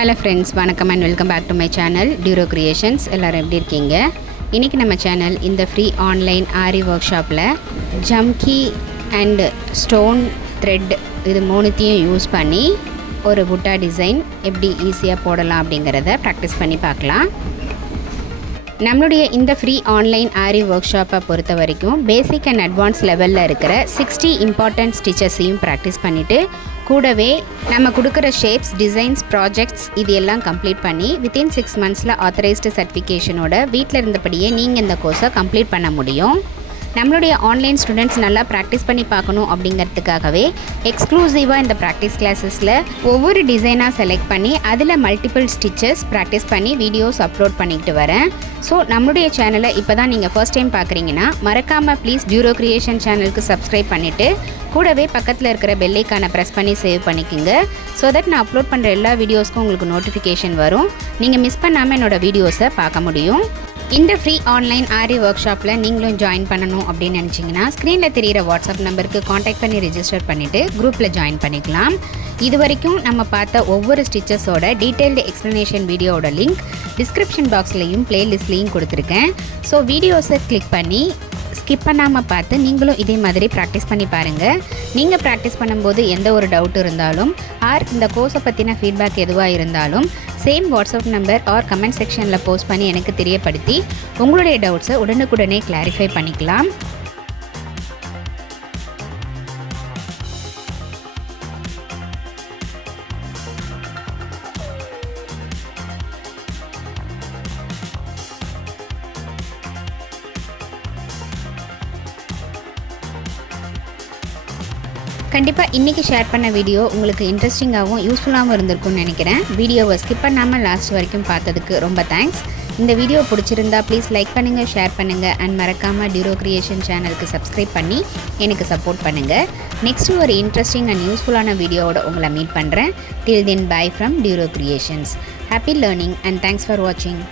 Hello friends, வணக்கம் and welcome back to my channel Duro Creations. எல்லாரும் எப்படி இருக்கீங்க? இன்னைக்கு நம்ம சேனல் இந்த ஃப்ரீ ஆன்லைன் ஆரி ஒர்க் ஷாப்பில் ஜம்கி அண்ட் ஸ்டோன் த்ரெட் இது மூணுத்தையும் யூஸ் பண்ணி ஒரு புட்டா டிசைன் எப்படி ஈஸியாக போடலாம் அப்படிங்கிறத ப்ராக்டிஸ் பண்ணி பார்க்கலாம். நம்மளுடைய இந்த ஃப்ரீ ஆன்லைன் ஆரி ஒர்க் ஷாப்பை பொறுத்த வரைக்கும் பேசிக் அண்ட் அட்வான்ஸ் லெவலில் இருக்கிற 60 இம்பார்ட்டன்ட் ஸ்டிச்சஸையும் ப்ராக்டிஸ் பண்ணிவிட்டு கூடவே நம்ம கொடுக்குற ஷேப்ஸ், டிசைன்ஸ், ப்ராஜெக்ட்ஸ் இது எல்லாம் கம்ப்ளீட் பண்ணி வித்தின் 6 மந்த்ஸில் ஆத்தரைஸ்டு சர்டிஃபிகேஷனோட வீட்டில் இருந்தபடியே நீங்கள் இந்த கோர்ஸை கம்ப்ளீட் பண்ண முடியும். நம்மளுடைய ஆன்லைன் ஸ்டூடெண்ட்ஸ் நல்லா ப்ராக்டிஸ் பண்ணி பார்க்கணும் அப்படிங்கிறதுக்காகவே எக்ஸ்க்ளூசிவாக இந்த ப்ராக்டிஸ் கிளாஸஸில் ஒவ்வொரு டிசைனாக செலக்ட் பண்ணி அதில் மல்டிபிள் ஸ்டிச்சஸ் ப்ராக்டிஸ் பண்ணி வீடியோஸ் அப்லோட் பண்ணிக்கிட்டு வரேன். ஸோ நம்மளுடைய சேனலை இப்போ தான் நீங்கள் ஃபர்ஸ்ட் டைம் பார்க்குறீங்கன்னா மறக்காமல் ப்ளீஸ் டியூரோ கிரியேஷன் சேனலுக்கு சப்ஸ்கிரைப் பண்ணிவிட்டு கூடவே பக்கத்தில் இருக்கிற பெல் ஐகானை ப்ரெஸ் பண்ணி சேவ் பண்ணிக்கோங்க. ஸோ தட் நான் அப்லோட் பண்ணுற எல்லா வீடியோஸ்க்கும் உங்களுக்கு நோட்டிஃபிகேஷன் வரும். நீங்கள் மிஸ் பண்ணாமல் என்னோடய வீடியோஸை பார்க்க முடியும். இந்த ஃப்ரீ ஆன்லைன் ஆரி ஒர்க் ஷாப்பில் நீங்களும் ஜாயின் பண்ணணும் அப்படின்னு நினச்சிங்கன்னா ஸ்க்ரீனில் தெரிகிற வாட்ஸ்அப் நம்பருக்கு காண்டாக்ட் பண்ணி ரெஜிஸ்டர் பண்ணிவிட்டு குரூப்பில் ஜாயின் பண்ணிக்கலாம். இது வரைக்கும் நம்ம பார்த்த ஒவ்வொரு ஸ்டிச்சஸோட டீட்டெயில்டு எக்ஸ்ப்ளனேஷன் வீடியோவோட லிங்க் டிஸ்கிரிப்ஷன் பாக்ஸ்லேயும் ப்ளேலிஸ்ட்லேயும் கொடுத்துருக்கேன். ஸோ வீடியோஸை கிளிக் பண்ணி ஸ்கிப் பண்ணாமல் பார்த்து நீங்களும் இதே மாதிரி ப்ராக்டிஸ் பண்ணி பாருங்கள். நீங்கள் ப்ராக்டிஸ் பண்ணும்போது எந்த ஒரு டவுட் இருந்தாலும் ஆர் இந்த கோர்ஸை பற்றின ஃபீட்பேக் எதுவாக இருந்தாலும் same WhatsApp number or comment செக்ஷனில் போஸ்ட் பண்ணி எனக்கு தெரியப்படுத்தி உங்களுடைய டவுட்ஸை உடனுக்குடனே கிளாரிஃபை பண்ணிக்கலாம். கண்டிப்பாக இன்றைக்கி ஷேர் பண்ண வீடியோ உங்களுக்கு இன்ட்ரெஸ்டிங்காகவும் யூஸ்ஃபுல்லாகவும் இருந்திருக்கும்னு நினைக்கிறேன். வீடியோவை ஸ்கிப் பண்ணாமல் லாஸ்ட் வரைக்கும் பார்த்ததுக்கு ரொம்ப தேங்க்ஸ். இந்த வீடியோ பிடிச்சிருந்தா ப்ளீஸ் லைக் பண்ணுங்கள், ஷேர் பண்ணுங்கள் அண்ட் மறக்காமல் டியூரோ கிரியேஷன் சேனலுக்கு சப்ஸ்கிரைப் பண்ணி எனக்கு சப்போர்ட் பண்ணுங்கள். நெக்ஸ்ட்டு ஒரு இன்ட்ரெஸ்டிங் அண்ட் யூஸ்ஃபுல்லான வீடியோவோட உங்களை மீட் பண்ணுறேன். Till then bye from Duro creations. Happy learning and thanks for வாட்சிங்.